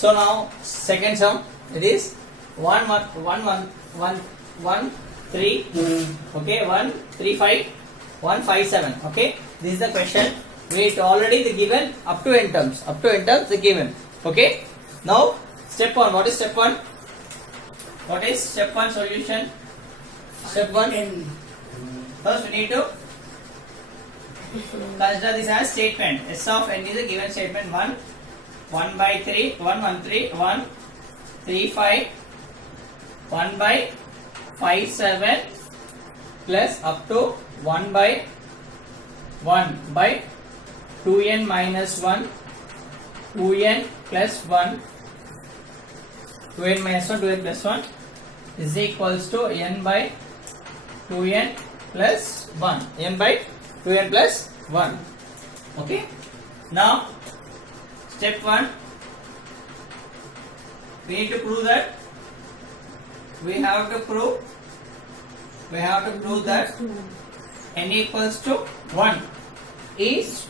So now second sum, it is 1 1 1 1 1 3 okay 1 3 5 1 5 7. Okay, this is the question. We already the given up to n terms. Up to n terms the given. Okay. Now step 1. What is step 1? What is step 1 solution? Step 1. First we need to consider this as statement. S of n is a given statement. 1 1 by 3 1 1 3 1 3 5 1 by 5 7 plus up to 1 by 1 by 2n minus 1 2n plus 1 2n minus 1 2n plus 1 is equals to n by 2n plus 1 n by 2n plus 1. Okay, now step 1, we need to prove that we have to prove that n equals to 1 is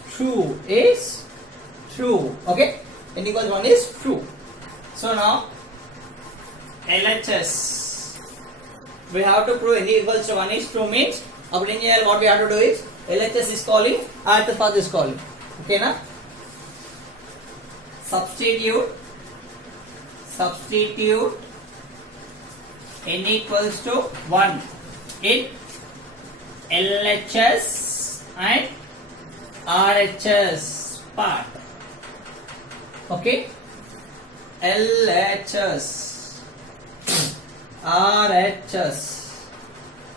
true. Okay, n equals 1 is true. So now LHS, we have to prove n equals to 1 is true means what we have to do is LHS is calling, RHS path is calling. Okay na? Substitute n equals to 1 in LHS and RHS part. Okay, LHS, RHS.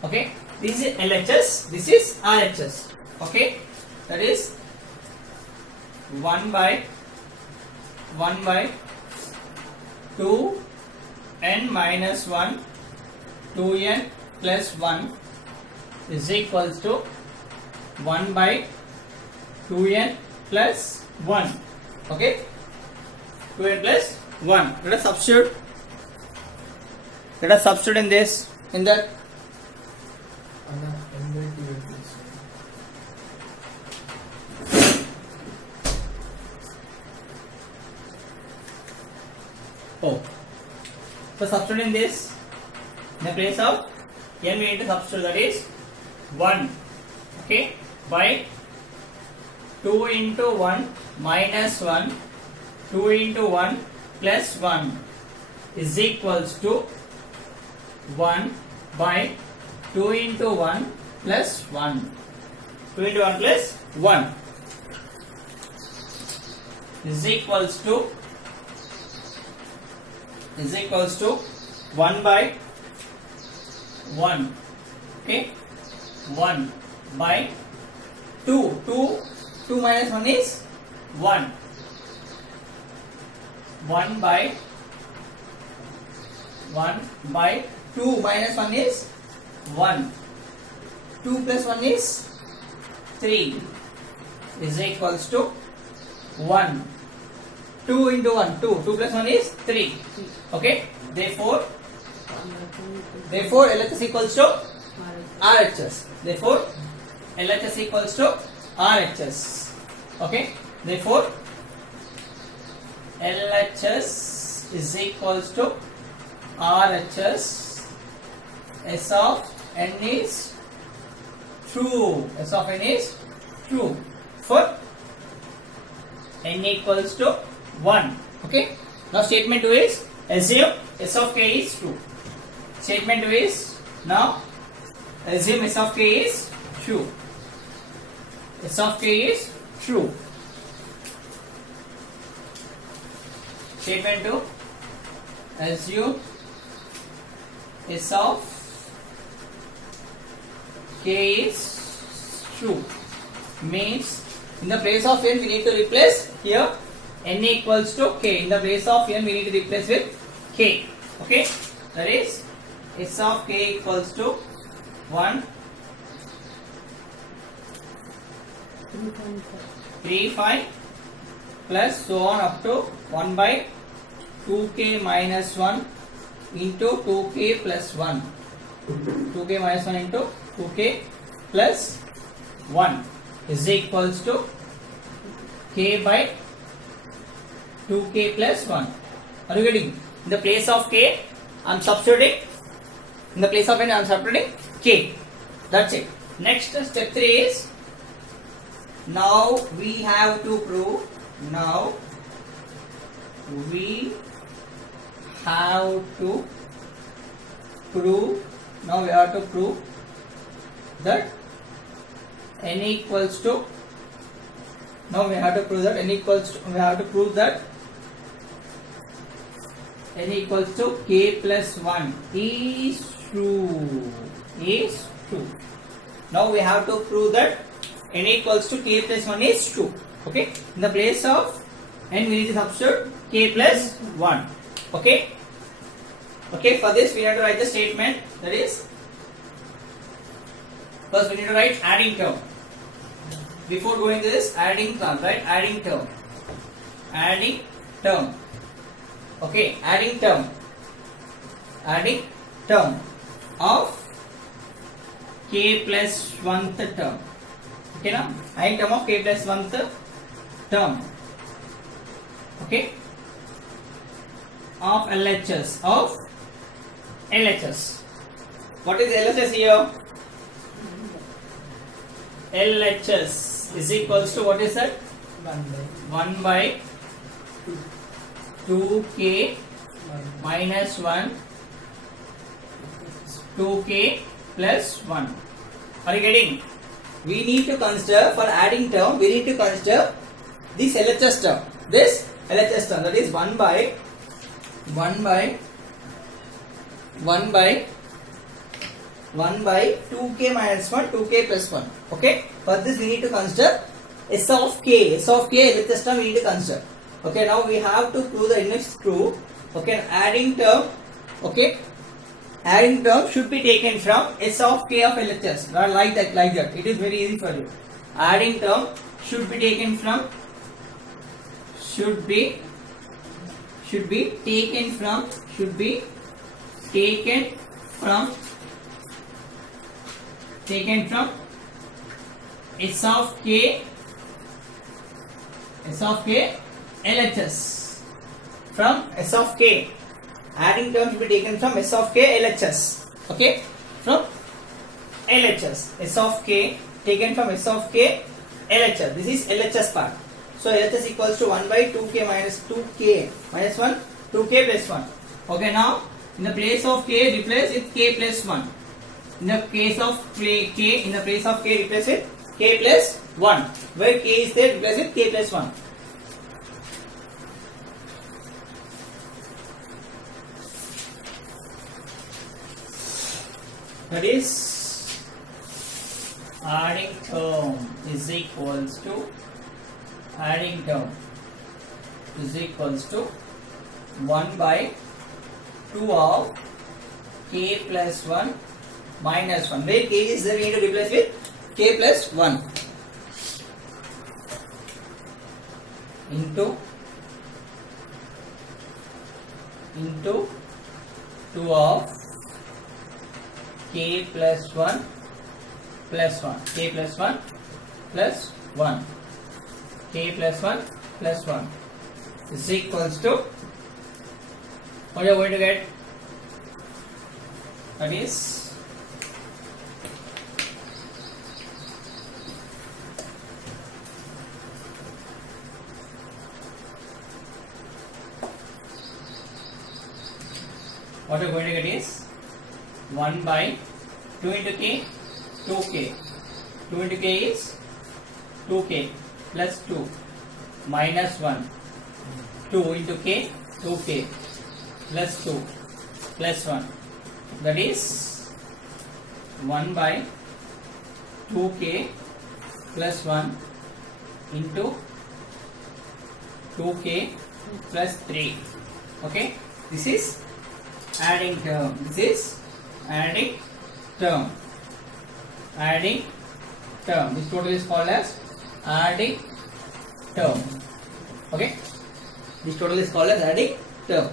Okay, this is LHS, this is RHS. Okay, that is 1 by 2 n minus 1 2n plus 1 is equals to 1 by 2n plus 1. Okay, 2n plus 1. Let us substitute in this, in that. Oh, so substitute in this, in the place of n we need to substitute, that is 1. Okay, by 2 into 1 minus 1 2 into 1 plus 1 is equals to 1 by 2 into 1 plus 1 2 into 1 plus 1 is equals to 1 by 1. Okay, 1 by 2 minus 1 is 1 by 2 minus 1 is 1 2 plus 1 is 3 is equals to 1 2 into 1 2 plus 1 is 3. Okay, therefore LHS equals to RHS. Therefore LHS equals to RHS. Okay, therefore LHS is equals to RHS. S of n is true. S of n is true for n equals to 1. Okay, now statement 2 is assume S of k is true. Statement 2 is now assume S of k is true. S of k is true. Statement 2, assume S of k is true means in the place of n we need to replace here n equals to k. In the place of n we need to replace with k. Okay, that is S of k equals to 1 3 5 plus so on up to 1 by 2k minus 1 into 2k plus 1 2k minus 1 into 2k plus 1 is equals to k by 2k plus 1. Are you getting? In the place of k, I am substituting. In the place of n, I am substituting k. That's it. Next, step 3 is, now we have to prove. Now we have to prove. Now we have to prove that n equals to. Now we have to prove that n equals to. We have to prove that n equals to k plus 1 is true. Is true. Now we have to prove that n equals to k plus 1 is true. Okay. In the place of n, we need to substitute k plus 1. Okay. Okay. For this, we have to write the statement. That is, first we need to write adding term. Before going to this, adding term, right? Adding term. Adding term. Okay. Adding term. Adding term of k plus 1th term. Okay, now adding term of k plus 1th term. Okay. Of LHS. Of LHS. What is LHS here? LHS is equals to, what is that? 1 by 2k minus 1, 2k plus 1. Are you getting? We need to consider, for adding term, we need to consider this LHS term. This LHS term, that is 1 by 2k minus 1, 2k plus 1. Okay. For this we need to consider S of k. S of k LHS term we need to consider. Okay. Now we have to prove the inverse true. Okay. Adding term. Okay. Adding term should be taken from S of k of LHS. Like that. It is very easy for you. Adding term should be taken from. Should be taken from S of k LHS. From S of k. Adding term should be taken from S of k LHS. Okay. From LHS. S of k taken from S of k LHS. This is LHS part. So LHS equals to 1 by 2k minus 2k minus 1, 2k plus 1. Okay, now in the place of k, replace with k plus 1. In the case of k, in the place of k, replace with k plus 1. Where k is there, replace with k plus 1. That is, adding term is equals to 1 by 2 of k plus 1 minus 1. Where k is there, we need to replace with k plus 1 into 2 of k plus 1 plus 1. K plus 1 plus 1. K plus 1 plus 1 is equals to, what you are going to get? That is, what you are going to get is 1 by 2 into k, 2k. 2 into k is 2k plus 2 minus 1. 2 into k, 2k plus 2 plus 1. That is 1 by 2k plus 1 into 2k plus 3. Okay. This is adding term. This is adding term. Adding term. This total is called as adding term. Okay. This total is called as adding term.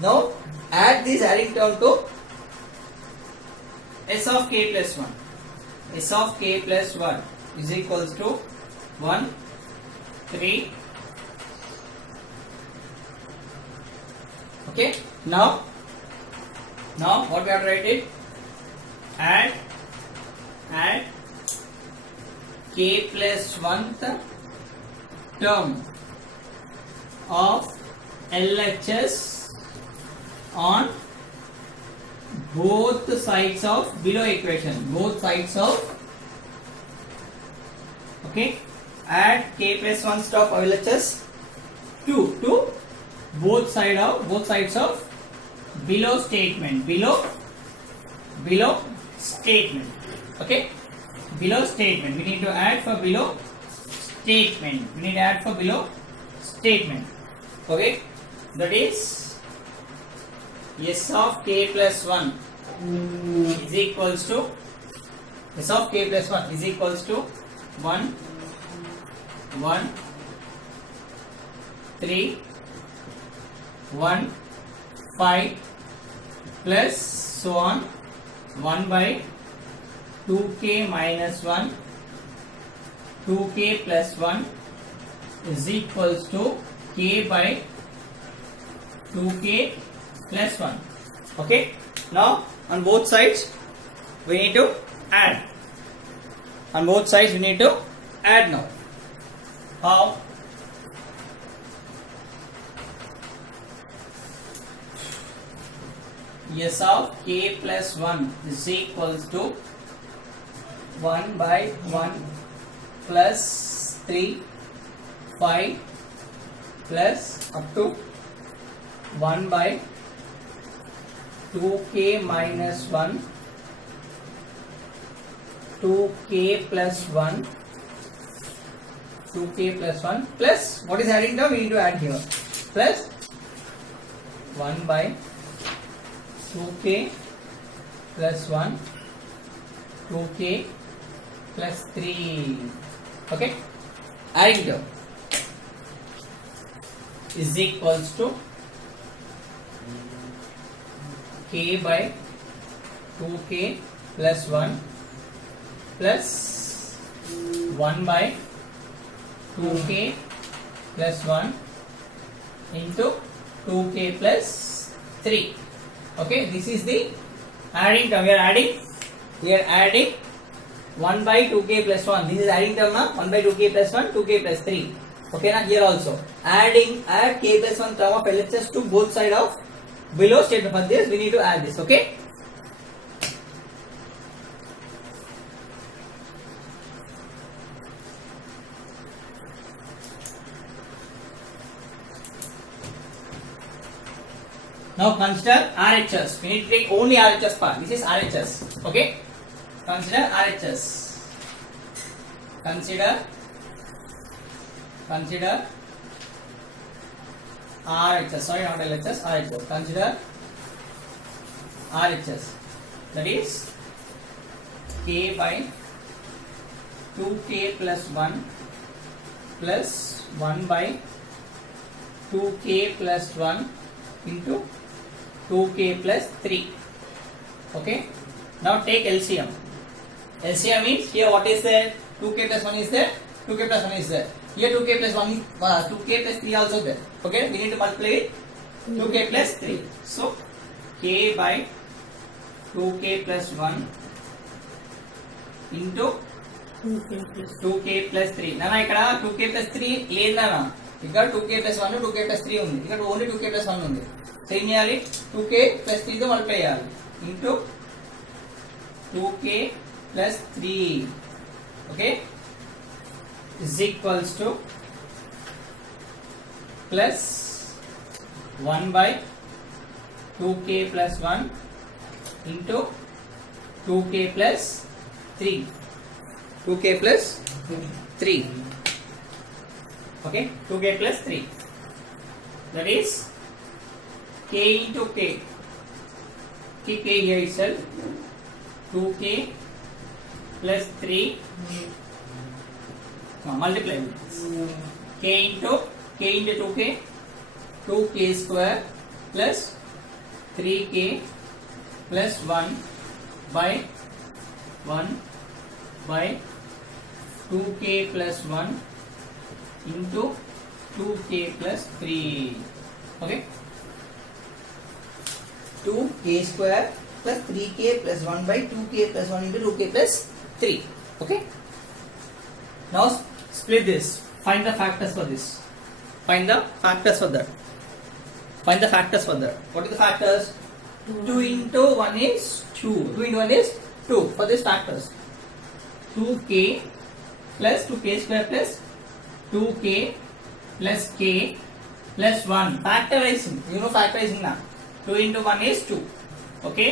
Now add this adding term to S of k plus 1. S of k plus 1 is equals to 1, 3, Okay, now what we have to write it? Add k plus 1th term of LHS on both sides of below equation, both sides of, okay, add k plus 1th term of LHS to both sides of below statement, okay, below statement. We need to add for below statement. Okay, that is s of k plus 1 is equals to 1 1 3 1 5 plus so on 1 by 2k minus 1 2k plus 1 is equals to k by 2k plus 1. Okay, now on both sides we need to add. Now how? S of k plus 1 is equals to 1 by 1 plus 3 5 plus up to 1 by 2k minus 1 2k plus 1 plus what is adding term? We need to add here plus 1 by 2k plus 1 2k plus 3. Okay, adding term is equals to k by 2k plus 1 plus 1 by 2k plus 1 into 2k plus 3. Okay, this is the adding term. We are adding 1 by 2k plus 1. This is adding term now. 1 by 2k plus 1, 2k plus 3. Okay, now here also add k plus 1 term of LHS to both side of below statement. For this we need to add this. Okay. Now consider RHS. We need to take only RHS part. This is RHS. Okay. Consider RHS. Consider RHS. Sorry, not LHS. RHS. Consider RHS. That is k by 2k plus 1 plus 1 by 2k plus 1 into 2k plus 3. Okay. Now take LCM. LCM means here what is there? 2k plus 1 is there. 2k plus 1 is there. Here 2k plus 1 is 2k plus 3 also there. Okay. We need to multiply it. 2k plus 3. So k by 2k plus 1 into 2k plus 3. Nana ikkada 2k plus 3 లేదు నానా. ఇక్కడ 2k plus 1 2k plus 3 ఉంది. ఇక్కడ only 2k plus 1 ఉంది. So ఏం చేయాలి? 2k plus 3 తో multiply చేయాలి. Into 2k plus 3. Okay, is equals to plus 1 by 2k plus 1 into 2k plus 3. 2k plus 3. Okay, 2k plus 3. That is k into k. Keep k here itself. 2k plus 3. Now multiply k into 2k. 2k square plus 3k plus 1 by 2k plus 1 into 2k plus 3. Okay. 2k square plus 3k plus 1 by 2k plus 1 into 2k plus 3. Okay. Now split this. Find the factors for this. Find the factors for that. Find the factors for that. What are the factors? 2 into 1 is 2. 2 into 1 is 2. For these factors, 2k plus 2k square plus 2k plus k plus 1. Factorizing. You know factorizing now. 2 into 1 is 2. Okay.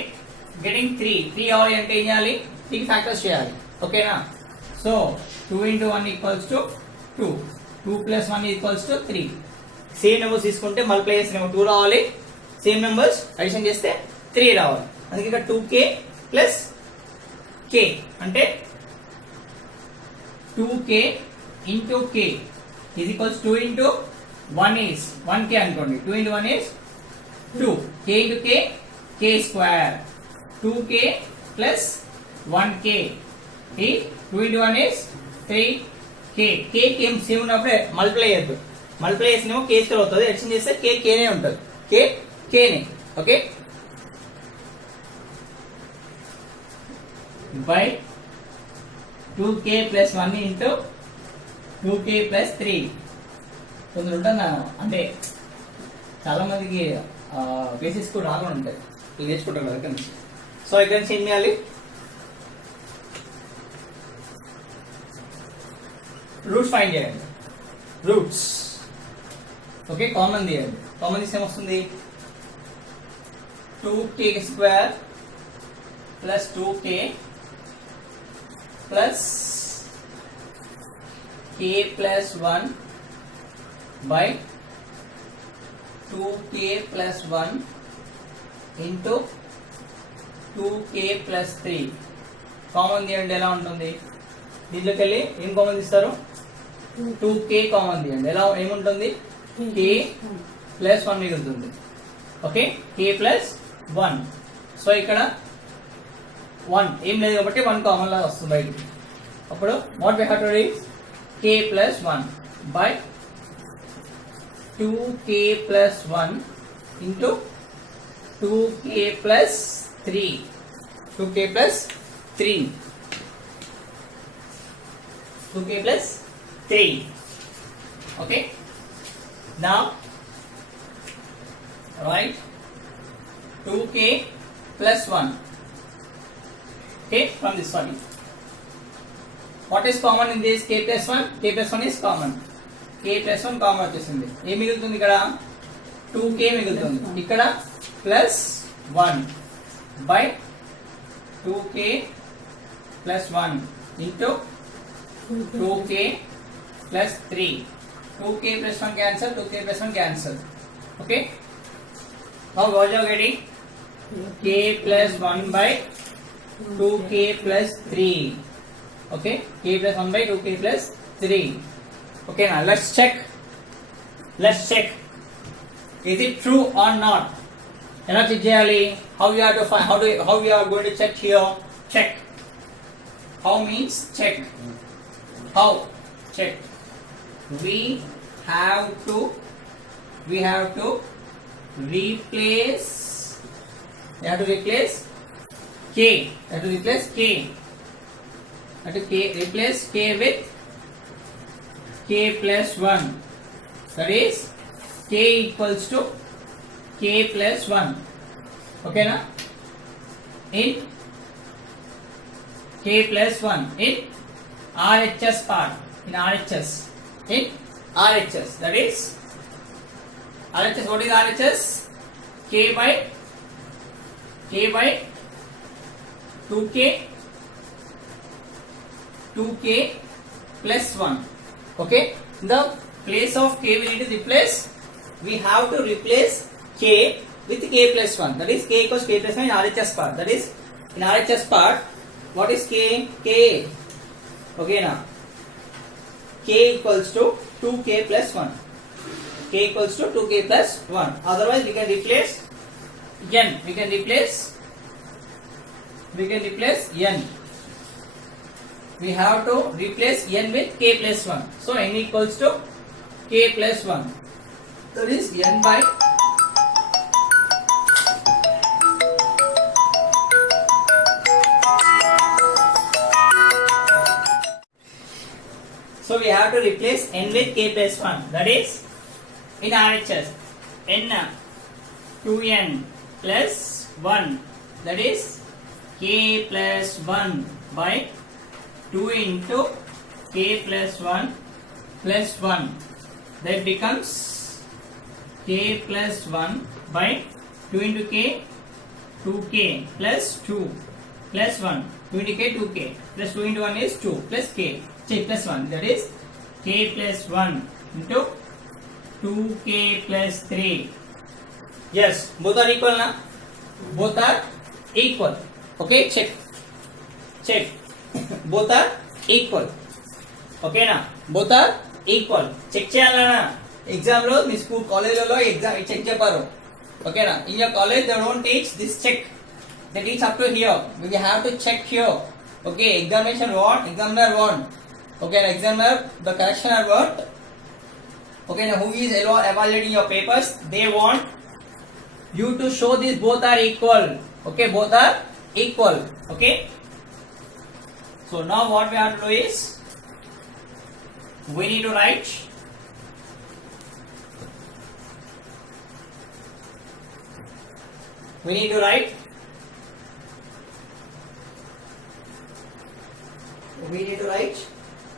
Getting 3. 3 hour అంటే ఏం చేయాలి? 3 factors చేయాలి. ఓకేనా? So 2 into 1 equals to 2. 2 plus 1 equals to 3. Same numbers తీసుకుంటే multiply చేస్తే 2 రావాలి. Same numbers addition చేస్తే 3 రావాలి. అందుకే ఇక్కడ 2k ప్లస్ k అంటే 2k into k is equals 2 into 1 is 1k అనుకోండి. 2 into 1 is 2. k into k, k square. 2k plus 1k is 2 into 1 is 3k. k ఏం సేమ్ ఉన్నప్పుడే మల్టిప్లై చేయొద్దు. Multiply చేసినేమో k square అవుతుంది. Edition చేస్తే k k నే ఉంటుంది. k నే. Okay. by 2k plus 1 into 2k plus 3. కొందరు ఉంటాను అంటే చాలా మందికి బేసిక్స్ కూడా రాకుండా ఉంటాయి. ఇది నేర్చుకుంటారు కదా ఇక్కడ. సో ఇక్కడ నుంచి ఏం చేయాలి? రూట్స్ ఫైండ్ చేయండి. Roots okay. కామన్ తీయండి. కామన్ తీస్తే ఏమొస్తుంది? 2k square plus 2k plus k plus 1 by 2k plus 1 into 2k plus 3. Common తీయండి. ఎలా ఉంటుంది? దీంట్లోకి వెళ్ళి ఏం కామన్ తీస్తారు? 2k కామన్ తీయండి. ఎలా ఏముంటుంది? k ప్లస్ 1 మిగులుతుంది. ఓకే. k plus 1. సో ఇక్కడ 1 ఏం లేదు కాబట్టి 1 కామన్ లా వస్తుంది బయటికి. అప్పుడు what we have to write? k plus 1 by 2k plus 1 into 2k plus 3. 2k plus 3. 2k plus 3. Okay. Now write 2k plus 1. Okay, from this one. What is common in this? K plus 1? K plus 1 is common. K plus 1 common వచ్చేసింది. ఏం మిగులుతుంది ఇక్కడ? 2k మిగులుతుంది. ఇక్కడ plus 1 by 2k plus 1 into 2k plus 3. 2k plus 1 cancel, 2k plus 1 cancel. Okay. Now what are you getting? K plus 1 by 2k plus 3. Okay. K plus 1 by 2k plus 3. Okay. Now let's check. Let's check. Is it true or not? Ela check cheyali. How you have to find? How we are going to check here? Check. How means check. How? Check. We have to replace. You have to replace k. You have to replace k. You have to replace k with k plus 1. That is k equals to k plus 1. Okay na? In k plus 1 in RHS part. In RHS. In RHS. That is RHS. What is RHS? K by 2k plus 1. Okay. In the place of k we need to replace. We have to replace k with k plus 1. That is k equals k plus 1 in RHS part. That is in RHS part. What is k? K. Okay now. K equals to 2k plus 1. K equals to 2k plus 1. Otherwise we can replace n. We can replace n. We have to replace n with k plus 1. So n equals to k plus 1. That is n by we have to replace n with k plus 1. That is in RHS n 2n plus 1. That is k plus 1 by 2 into k plus 1 plus 1. That becomes k plus 1 by 2 into k, 2k plus 2 plus 1. 2 into k, 2k plus 2 into 1 is 2 plus k. Plus 1. That is k plus 1 into 2k plus 3. Yes, both are equal na? Both are equal. Okay, check. Check. Both are equal. Okay na? Both are equal. Check cheyalana. Exam lo me school కాలేజీలో exam check చెప్పారు. ఓకేనా? In your college they don't teach this check. They teach up to here. We have to check here. Okay, examination what? Examiner what? Okay, examiner, the correctioner what? Okay, now who is evaluating your papers? They want you to show these both are equal. Okay, both are equal. Okay. So now what we have to do is we need to write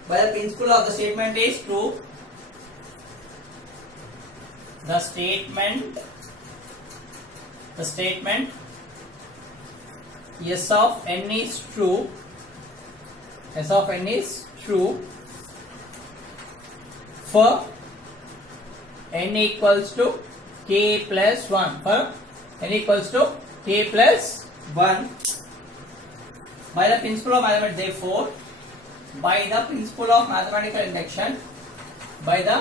by the principle of the statement is true. The statement S of n is true. S of n is true for n equals to k plus 1. For n equals to k plus 1. By the principle of mathematics, therefore, by the principle of mathematical induction, by the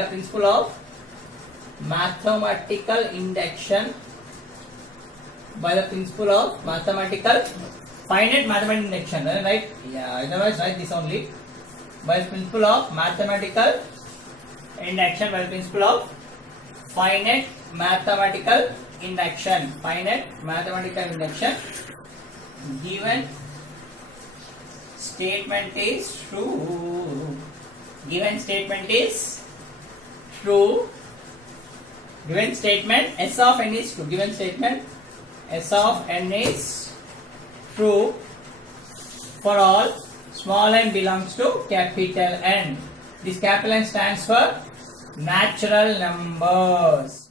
principle of mathematical induction, by the principle of mathematical finite mathematical induction, right? Yeah, otherwise write this only. By the principle of mathematical induction, by the principle of finite mathematical induction, given statement is true. Given statement S of n is true. Given statement S of n is true for all small n belongs to capital N. This capital N stands for natural numbers.